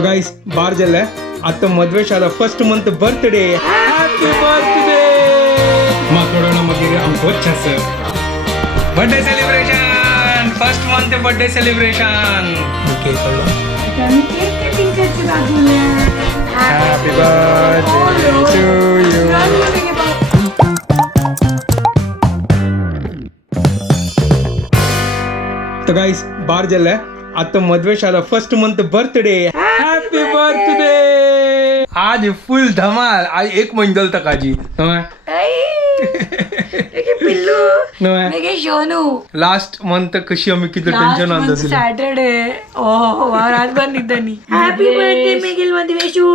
तो गाइस बाहर जल्ला आता मधवेशाला first month birthday happy birthday माकडोना मगे आमको छस birthday celebration first month birthday celebration okay चलो हॅपी बर्थडे टू यू तो गाइस बाहर जल्ला आता मधवेशाला first month birthday happy birthday आज फुल धमाल आज एक महिना तक आजी लास्ट मंथ कशी आम्ही किती टेन्शन आणलं सॅटरडे ओह रातभर निघतानी हॅपी बर्थडे मेघेल मधवेशू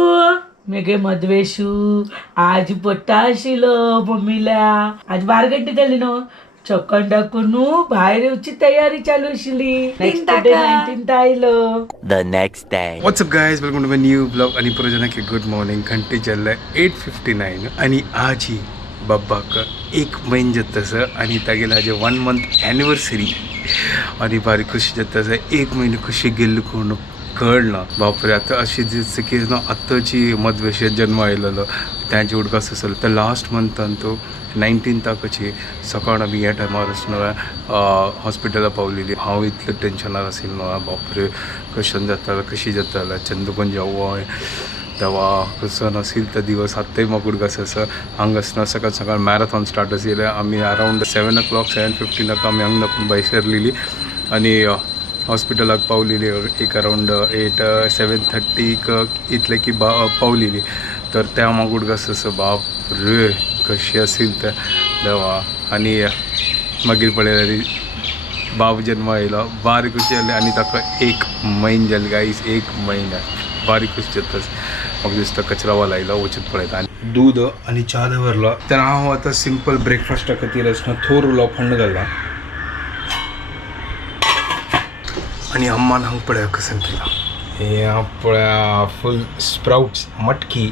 मेघे मधवेशू आज पट्टा आशिलो मम्मीला आज बारगड्डी दिली नो चक्कन टाकून बाहेर येऊची तयारी चालू आशिली नेक्स्ट डे 19th आयलो The next day. What's up guys welcome to my new blog आणि प्रयोजना की गुड मॉर्निंग घंटे चल्लाय 8:59 आणि आज ही बब्बाक एक महिन जतस आणि तागेला आज 1 month एनिवर्सरी आणि बारी खुशी जतस एक महिने खुशी गेल्ली कोण कळना बापरे आता अशी दिसतं की ना आत्ताची मधवेशात जन्म आयलेलो त्यांची उडकास असेल तर लास्ट मंथान तो 19 ताकची सकाळ आम्ही ह्या टायमार न्हय हॉस्पिटला पावलेली हांव इतलें टेन्शनार आशिल्लो न्हय बापरे कशें जातालें कशी जातालें चंदूकन जेवोय तेव्हा कसं नसेल तर दिवस आत्ताही मग उडकास असं हांग आसना सकाळ सकाळ मॅरेथॉन स्टार्ट आशिल्लें आमी अरावंड 7 o'clock 7:15 आमी हांग दाखून भायर सरलेली आणि हॉस्पिटलाक पावलेली एक अरावंड 7:30 इतले की पावलेली तर त्या मग उडकास असं बाप रे कशी असेल तर देवा आणि मागीर पळयल्यार बाब जन्म आयलो बारीक खुशी जाली आणि ताका एक महिन जाली गाईस एक महिना बारीक खुशी जाताच म्हाका दिसता कचरावाला आयलो वचत पळयता आनी दूद आनी च्या दवरलो तर हांव आतां सिंपल ब्रेकफास्टा खातीर आसना थोर फंड घालला आणि अम्मान हांग पळया कसं केला हे हांव पळया फूल स्प्राउट्स मटकी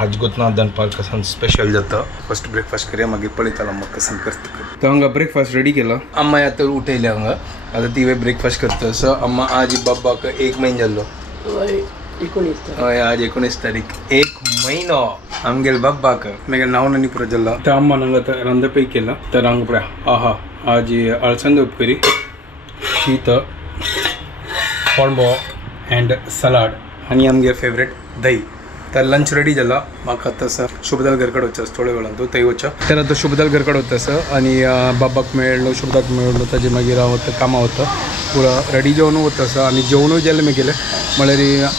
आज गोतना दनपार कसन स्पेशल जाता फर्स्ट ब्रेकफास्ट करूया मागीर पळयतालो म्हाका कसन करता तो हांगा ब्रेकफास्ट रेडी केला अम्मा आतां उठयल्या हांगा आतां ती ब्रेकफास्ट करता सो अम्मा आज बाबाक एक महिनो जाल्लो हय आज 19 तारीख एक महिनो आमगेल बाबाक मागीर नांव आनी पुरो जाल्लो तर अम्मान हांगा आतां रांदपै केला तर हांगा पळया आहा आज अळसंद उपकरी शीत कोळंबो अँड सलाड आनी आमगे फेवरेट दही तर लंच रेडी झाला म्हाका आतां शुभदाल घरकडे वचस थोड्या वेळान तूं थंय वचा तर आतां शुभदाल घरकडे वतस आणि बाबाक मेळ्ळो शुभदाक मेळ्ळो ताजे मागीर हांव आतां कामां वता पुरो रेडी जेवन वतस आणि जेवणूय जालें म्हगेलें म्हळ्यार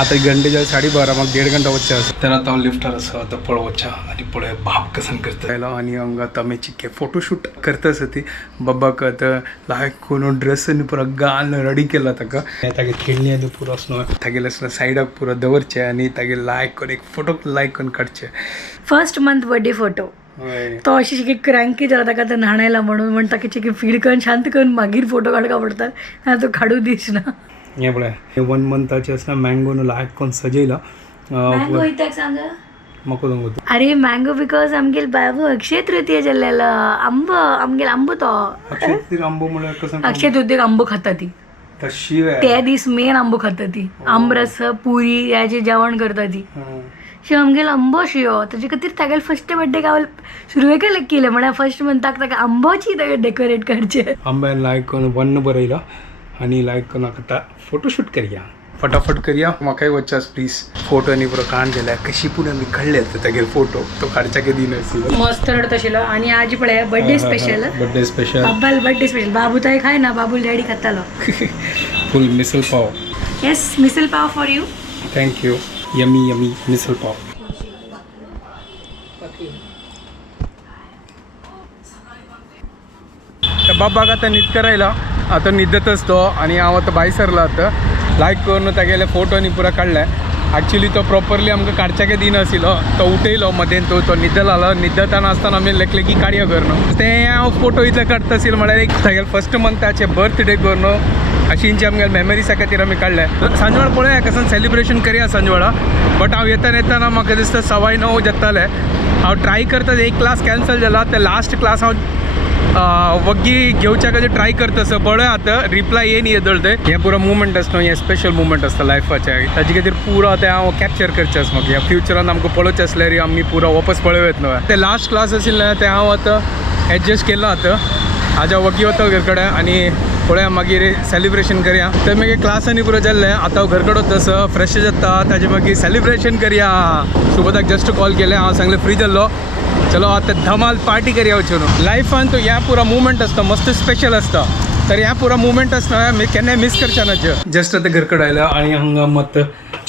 आतां घंटे जाले 12:30 म्हाका 1.5 घंटा वच्चें आसा तर आतां हांव लिफ्टार आसा आतां पळय वच्चा आनी पळय बाब कसन करता आयलो आनी हांगा आतां आमी चिक्के फोटोशूट करता आसा ती बाबाक आतां लायक करून ड्रेस आनी पुरो घाल रेडी केला ताका तागे खेळणी आनी पुरो आसलो तागेले आसलो सायडाक पुरो दवरचें आनी तागे लायक करून एक फोटो लायक करून काडचे फर्स्ट मंथ बर्थडे फोटो तो अशी शिके क्रँकी जाला ताका आतां न्हाणायला म्हणून ताका चिके फीड करून शांत करून मागीर फोटो काडका पडटा तो काडू दिसना हे पळय 1 monthचे आसना मँगोन लायक करून सजयला मँगो इत्याक सांग म्हाका सांगू अरे मँगो बिकॉज आमगेल बाबू अक्षय तृतीय जाल्लेलो आंबो आमगेल आंबो तो अक्षय आंबो म्हळ्यार कसं अक्षय तृतीयक आंबो खाता ती तशी त्या दीस मेन आंबो खाता ती आमरस पुरी याचे जेवण करता ती शिव आमगेल आंबो शियो ताजे खातीर तागेले फर्स्ट बर्थडे हांव सुरवे केले म्हळ्यार फर्स्ट मंथाक ताका आंबोची ताका डेकोरेट करचे आंब्यान लायक करून वन्न बरयला आणि लायक करून आतां फोटोशूट करया फटाफट करया म्हाकाय वच्चास प्लीज फोटो आनी पुरो काण केल्या कशी पूण आमी काडले तागेर फोटो तो काडच्याक दिन आशिल्लो मस्त रडत आशिल्लो आणि आज पळय बर्थडे स्पेशल बर्थडे स्पेशल बाबाल बर्थडे स्पेशल बाबू थंय खायना Babul daddy खातालो full misal pav yes misal pav for you thank you yummy yummy misal pav बाबाक आतां न्हीद करायला आतां न्हिदतच तो आणि हांव आतां भायर सरला आतां लायक करून तागेले फोटो आनी पुरो काडले ॲक्च्युली तो प्रॉपरली आमकां काडच्याक दिन आशिल्लो तो उठयलो मदें तो न्हिदलो न्हिदताना आसतना आमी लेकले की काडया करून ते हांव फोटो इतले काडटा आशिल्लो म्हळ्यार एक तागेले फर्स्ट मंथाचे बर्थडे करून अशींची आमगेले मेमरीसा खातीर आमी काडले सांजवेळ पळया कसं सेलिब्रेशन करया सांजवेळा बट हांव येताना म्हाका दिसता 9:15 जाताले हांव ट्राय करता एक क्लास कॅन्सल जाला ते लास्ट क्लास हांव वग्गी घेवच्या कधी ट्राय करतसं पळय आता रिप्लाय येन येदळते हे पुरो मुवमेंट असतो हे स्पेशल मुवमेंट असतं लायफाचे ताजे खातीर पुरो ते हांव कॅप्चर करचे आसा म्हाका ह्या फ्युचरान आमकां पळोवचें असल्यार आमी पुरो वापस पळोवं न्हय ते लास्ट क्लास आशिल्ले ते हांव आतां एडजस्ट केलो आतां हाज्या वग्गी वता घर कडेन आनी पळया मागीर सेलिब्रेशन करया ते मागीर क्लासांनी पुरो जाल्ले आतां हांव घर कडेन वतसर फ्रेश जाता ताजे मागीर सेलिब्रेशन करया सुबोधाक जस्ट कॉल केलें हांव सांगलें फ्री जाल्लो चलो आता धमाल पार्टी करया वचून लायफान तो ह्या पुरा मुवमेंट असता मस्त स्पेशल असता तर ह्या पुरा मुवमेंट असता मी केन्नाय मिस करचे ना जस्ट आता घर कडेन आयला आनी हांगा मत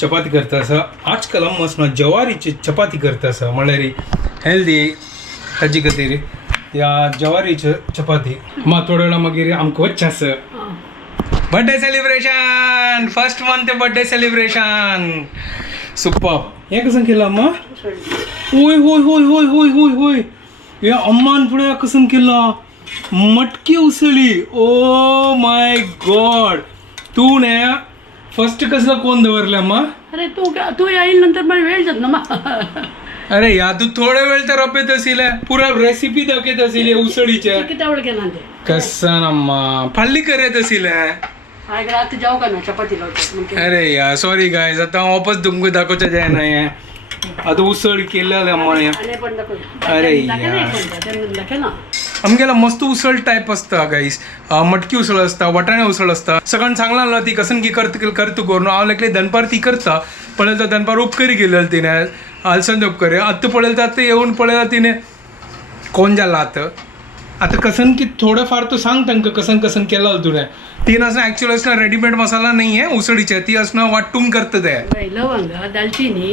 चपाती करता आसा आज कल मस्त जवारीची चपाती करता आसा म्हळ्यार हेल्दी ताजे खातीर ह्या जवारीची चपाती थोड्या वेळा मागीर आमकां वच्चें आसा birthday celebration first month birthday celebration super हें कसं केलं अम्मा होय होय होय होय होय होय होय हे अम्मान फुडें कसं केला मटकी उसळी ओ माय गॉड तू ने फर्स्ट कसला कोण दवरले अम्मा अरे तू येईल नंतर मला वेळ जात ना मग अरे या तू थोडा वेळ तर अपेत असेल पुरा रेसिपी दाखवत असेल उसळीच्या किती वेळ केला ते कसं अम्मा फाल्ली करत असेल आता जाऊ का ना चपाती लावतो अरे या सॉरी गायज आता वापस तुमकां दाखोवचें जाय ना हें आतां उसळ केलेलें अम्मा अरे आमगेला मस्त उसळ टायप असता गाईस मटकी उसळ असता वाटाणे उसळ असता सगळ्यांनी सांगला ना ती कसन की करत करून हांव लागले दनपार ती करता पळयता दनपार उपकारी केलेलं तिने आलसंद उपकारी आत्ता पळयता आत्ता येऊन पळयला तिने कोण जाला आता कसन की थोडं फार तो सांग तांकां कसन कसन केलं तुवें तीन असं ॲक्च्युअली असणं रेडीमेड मसाला नाही आहे उसळीचे ती असणं वाटून करतं ते लवंग दालचिनी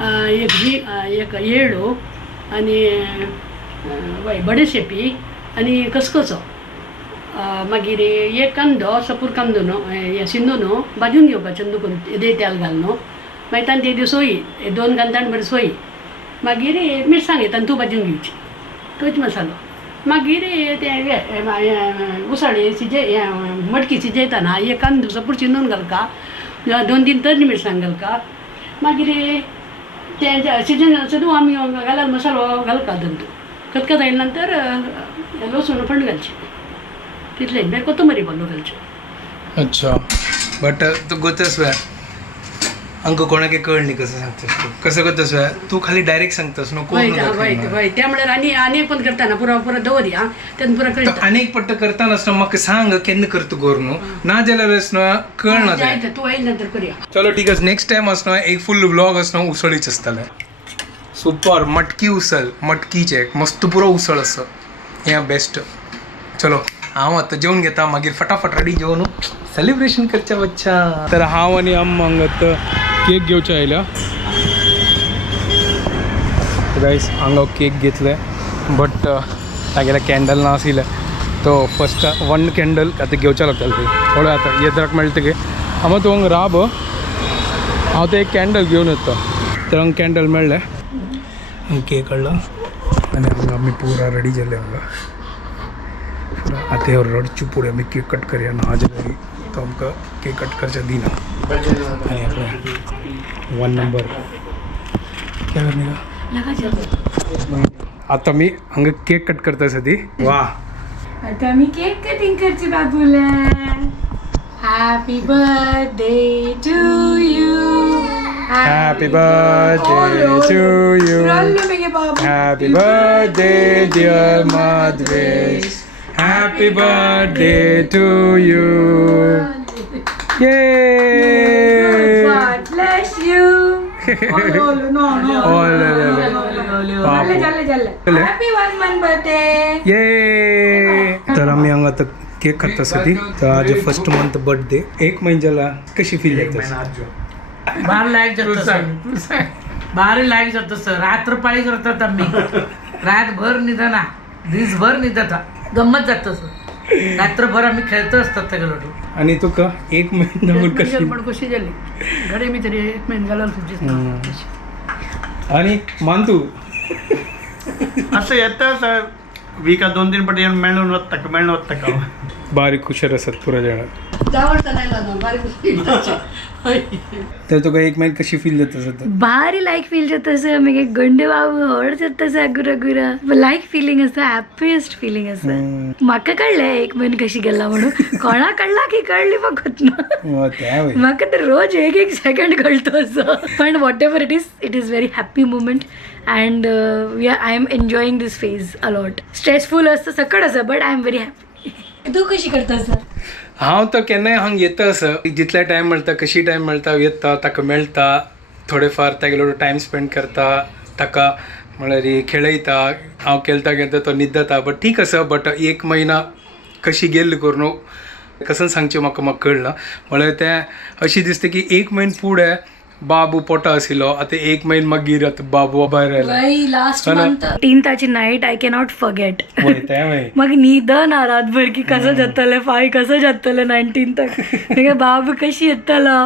एक येळो आणि बडेशेपी आणि खसखसो मागीर एक कांदो सपूर कांदो न्हू शिंदो न्हू भाजून घेवपाचो न्हू तेल घाल न्हू मागीर तांणी तेदी सोयी 2 कांदान बरें सोयी मागीर मिरसांग येता तूं भाजून घेवची तोच मसालो मागीर ते उसळी मटकी शिजयतना एक कांदो सपूर शिंदून घालका 2-3 तरी मिरसांग घालका मागीर ते शिजन सुद्दां आमी घालाल मसालो घालका दंतू खतखत जायले नंतर लसूण फंड घालची तितले मागीर कोथंबरी बरो घालची अच्छा बट तू गोतस वे अंक कोणाके कळ न्ही कसं सांगतस तू कसं करतस वे तू खाली डायरेक्ट सांगतस नको वय त्या म्हणल्यार आनी एक पण करता ना पुरा दवरी आं तेन्ना पुरा कळटा अनेक पट्ट करता आसतना म्हाका सांग केन्ना करता गोर न्हू ना जाल्यार असणं कळना तें तू येयले नंतर करया चलो ठीक आहे नेक्स्ट टाइम असणं एक फुल व्लॉग असणं उसळीच असतलें सुपर मटकी उसळ मटकीचे मस्त पुरो उसळ असं हें बेस्ट चलो हांव आतां जेवून घेता मागीर फटाफट रेडी जेवून सेलिब्रेशन करच्या बच्चा तर हांव आनी अम्मा हांगा केक घेवचे आयल्या गायस हांगा केक घेतले बट तागेले कॅन्डल ना आशिल्ले तो फर्स्ट 1 कॅन्डल आतां घेवचें लागतलें ते पळय आतां येद्राक मेळटा गे हांव तूं हांगा राब हांव ते एक कॅन्डल घेवन येता तर हांगा कॅन्डल मेळ्ळे केक हाडला आनी हांगा आमी पुरा रेडी जाले हांगा आतां ह्यो रडच्यो पुढे आमी केक कट करया ना हाजे घरी तो आमकां केक कट करचें दिना आनी आपल्या 1 नंबर क्या करने का आता मी हांगा केक कट करता सदी वा आता मी केक कटिंग करची बाबूला happy birthday to you happy birthday to you happy birthday dear Madhvesh happy birthday to you ये God bless you. Happy 1 month birthday. ये तर आम्ही हांगा आतां केक खाता साठी तर आज फर्स्ट मंथ बर्थडे 1 महिना जाला कशी फील जाता बार लायक जाता बार लायक जाता सर रात्र पाळी करतात आम्ही रातभर निदाना दिसभर निदाता गंमत जाता सर रात्रभर आम्ही खेळतो असतात सगळं आणि तुका 1 महिना कशी झाली घडे मी तरी 1 महिना घालायला आणि मानतू असं येतं तर विका 2-3 पटी मेळून वत्ता का बारीक हुशार असतात पुरा जणात जावडता नाही लागणार बारीक तर तुका 1 महिने कशी फील जाता सध्या ಭಾರಿ ಲೈಕ್ ಫೀಲ್ ಜೊತೆ ಮಿಗೆ ಗಂಡು ಬಾಬು ಹೊಡ್ಸತ್ತ ಗುರ ಗುರ लाईक फिलिंग असं हॅपीएस्ट फिलिंग असं म्हाका कळलें 1 महिने कशी गेला म्हणून कोणा कळला की कळली फकत ना त्या वय म्हाका तर रोज एक सेकंड कळतो असं पण whatever it is very happy moment and I am enjoying this phase a lot stressful असतं सकट असं but I am very happy तू कशी करता असं हांव तो केन्नाय हांगा येता असं जितले टायम मेळटा कशी टायम मेळटा येता ताका मेळटा थोडेफार तागेलो टायम स्पेंड करता ताका म्हळ्यार खेळयता हांव केलता गेलता तो न्हिदता बट ठीक आसा बट 1 महिना कशी गेल्ली करून कसं सांगचें म्हाका कळना म्हळ्यार तें अशी दिसता की 1 महिने फुडें बाबू पोटा आशिल्लो आतां 1 महिने मागीर आतां बाबू भायर आयला last month 18th night I cannot forget मग न्हिदन रातभर की कसं जातलें फाय कसं जातलें 19th बाबू कशी येतलो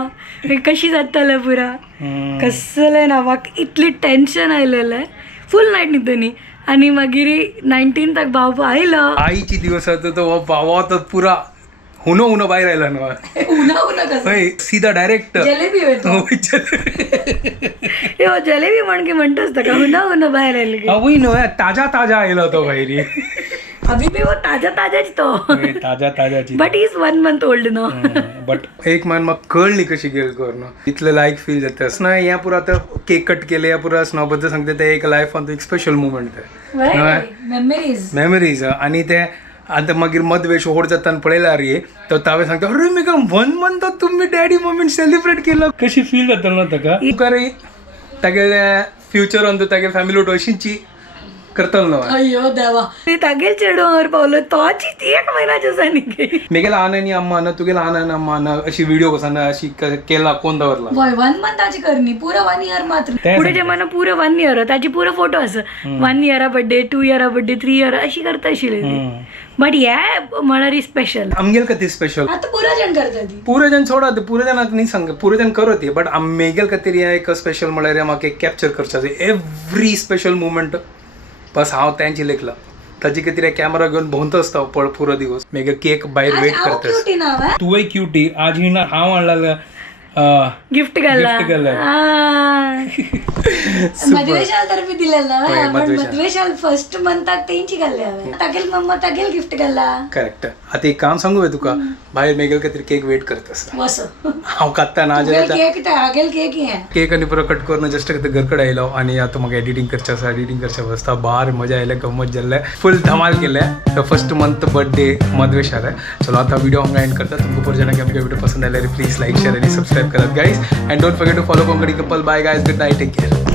कशी जातलें पुरा कसलें ना म्हाका इतली टेन्शन आयलेलें फूल नायट न्हिदनी आनी मागीर 19th बाबू आयलो आईची दिवस आतां तो बाबा तो पुरा हुनो हुनो भायर आयला न्हू हय सीधा डायरेक्ट जलेबी जलेबी म्हणटोच ताका हुना हुना भायर आयले आवय न्हू ताजा ताजा आयलो तो भायर अभी भी वो ताजाच तो ताजा ताजाची but is 1 month old no but 1 महिने म्हाका कळली कशी गेली करून इतलें लायक फील जाता असना ह्या पुरा आतां केक कट केले ह्या पुरा स्नो बद्दल सांगता ते एक लायफान एक स्पेशल मुमेंट मेमरीज आनी ते आतां मागीर मदवे शोड जाताना पळयल्यार तो तावे सांगता अरे म्हाका 1 month तुमी डॅडी मोमेंट सेलिब्रेट केलो कशी फील जाता न्हू ताका तुका रे तागेले फ्युचरान तूं तागे फॅमिली अशींची करतलो न्हू अय्यो देवा तागेल चेडूर पावलो तोची 1 महिन्याच्या दिसांनी मेगेला आननी अम्मा ना तुगेला आनन अम्मा ना अशी व्हिडिओ कसा अशी केला कोण दवरला वय 1 month करनी पुरा 1 year मात्र पुढे जमाना पुरा 1 year ताजी पुरो फोटो असं 1 year birthday 2 year birthday 3 year अशी करता आशिल्ली बट हे म्हळ्यार स्पेशल आमगेल खातीर स्पेशल आता पुरा जण करता ती पुरे जण सोडा पुरे जणांक न्ही सांग पुरे जण करो ती बट मेगेल खातीर हें एक स्पेशल म्हळ्यार म्हाका एक कॅप्चर करचें एवरी स्पेशल मुमेंट बस हांव तेंची लेखला ताजे खातीर कॅमेरा घेवन भोंवता आसता पळ पुरो दिवस मेगे केक भायर वेट करता तुवें क्युटी आज ही ना हांव हाडला गिफ्ट घालला मधवेशाल तर्फे दिलेला मधवेशाल फर्स्ट मंथाक तेंची घाल्ले हांवें तागेल मम्मा तागेल गिफ्ट घाल्ला करेक्ट आतां एक काम सांगू तुका भायर मेगेल खातीर केक वेट करता आसता हांव काडटा ना केक आनी पुरो कट करून जस्ट घर कडेन आयलो आनी आतां म्हाका एडिटींग करचें आसा एडिटींग करचें बसता बार मजा आयले गंमत जाल्ले फूल धमाल केले तो फर्स्ट मंथ बर्थडे मधवेशाल चलो आतां व्हिडिओ हांगा एंड करता तुमकां पुरो जाणांक आमगे व्हिडिओ पसंद आयल्यार प्लीज लायक शेअर आनी सबस्क्राईब करात guys and don't forget to follow Konkani couple bye guys good night take care